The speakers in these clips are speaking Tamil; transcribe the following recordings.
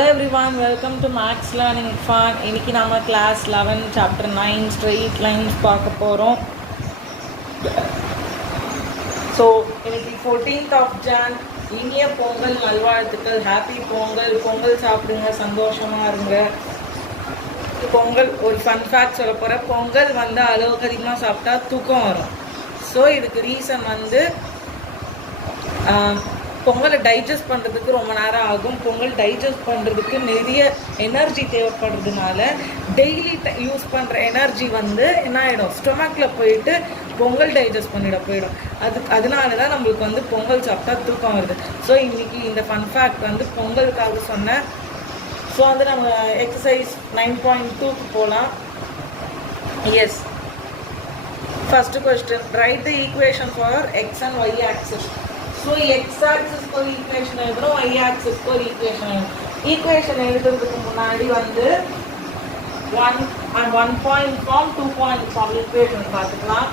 Hello everyone, welcome to Max Learning Fun. இன்னைக்கு நாம class 11 chapter 9 straight lines பார்க்க போறோம். So இன்னைக்கு 14th of Jan, இனிய பொங்கல் நல்வாழ்த்துக்கள். ஹாப்பி பொங்கல். பொங்கல் சாப்பிடுங்க, சந்தோஷமா இருங்க. பொங்கல் ஒரு ஃபன் ஃபேக்ட் சொல்ல போகிறேன். பொங்கல் வந்து அளவுக்கு அதிகமாக சாப்பிட்டா தூக்கம் வரும். ஸோ இதுக்கு ரீசன் வந்து பொங்கலை டைஜஸ்ட் பண்ணுறதுக்கு ரொம்ப நேரம் ஆகும். பொங்கல் டைஜஸ்ட் பண்ணுறதுக்கு நிறைய எனர்ஜி தேவைப்படுறதுனால டெய்லி யூஸ் பண்ணுற எனர்ஜி வந்து என்ன ஆகிடும், ஸ்டொமக்கில் போயிட்டு பொங்கல் டைஜஸ்ட் போயிடும். அதனால தான் நம்மளுக்கு வந்து பொங்கல் சாப்பிட்டா தூக்கம் வருது. ஸோ இன்றைக்கி இந்த ஃபன் ஃபேக்ட் வந்து பொங்கலுக்காக சொன்னேன். ஸோ வந்து நம்ம எக்ஸசைஸ் 9.2க்கு போகலாம். Yes, first question, write the equation for x and y axis. So x ஆக்சிஸ்க்கு ஒரு ஈக்குவேஷன் எழுதுகிறோம், ஒய் ஆக்சிஸ்க்கு ஒரு ஈக்குவேஷன் எழுதுறோம். ஈக்குவேஷன் எழுதுறதுக்கு முன்னாடி வந்து 1 point form 2 point form equation பார்த்துக்கலாம்.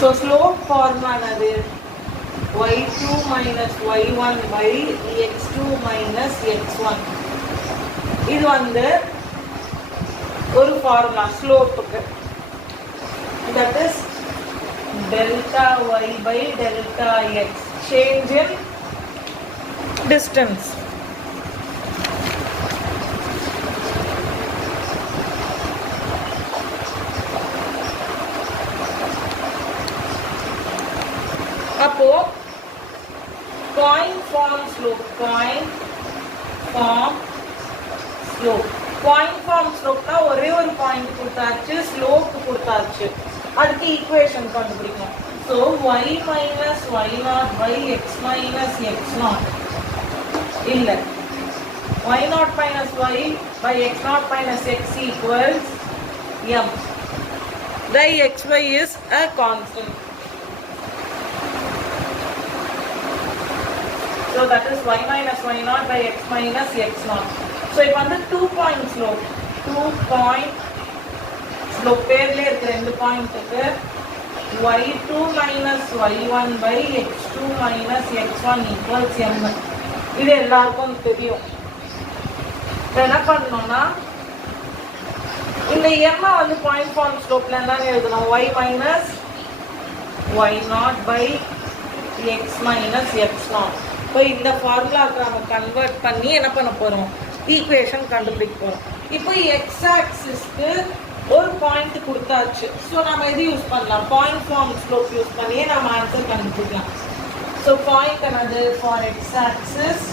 ஸோ ஸ்லோப் ஃபார்முலா என்னது, y2 minus y1 by x2 minus x1. இது வந்து ஒரு formula ஸ்லோப்புக்கு. That is delta y by delta x, change in distance. அப்போ point form slope, point form slope. Point form slope னா ஒரே ஒரு பாயிண்ட் கொடுத்தாச்சு, ஸ்லோப் கொடுத்தாச்சு. அதுக்கு ஈக்குவேஷன் கண்டுபிடிக்கணும். So y minus y0 by x minus x0 இல்லை, y0 minus y by x0 minus x equals m. The xy is a constant. So that is y minus y0 by x minus x0. So இப்போ வந்து 2 point slope, 2 point slope பேர்லே இருக்கிற ரெண்டு பாயிண்ட்டுக்கு y2 minus y1 by x2 minus x1 equals m. இது எல்லாருக்கும் தெரியும். என்ன பண்ணணும்னா இந்த m வந்து பாயிண்ட் ஃபார்ம் ஸ்லோப்ல இருந்தாலும் எழுதணும், y minus y0 by x minus x0. இப்போ இந்த ஃபார்முலாவுக்கு நம்ம கன்வெர்ட் பண்ணி என்ன பண்ண போகிறோம், ஈக்குவேஷன் கண்டுபிடிக்க போகிறோம். இப்போ எக்ஸ் ஆக்சிஸ்க்கு ஒரு பாயிண்ட் கொடுத்தாச்சு. ஸோ நம்ம எது யூஸ் பண்ணலாம், பாயிண்ட் ஃபார்ம் ஸ்லோப் யூஸ் பண்ணியே நம்ம ஆன்சர் கண்டுபிடிக்கலாம். ஸோ பாயிண்ட் என்னது, ஃபார் எக்ஸ் ஆக்சிஸ்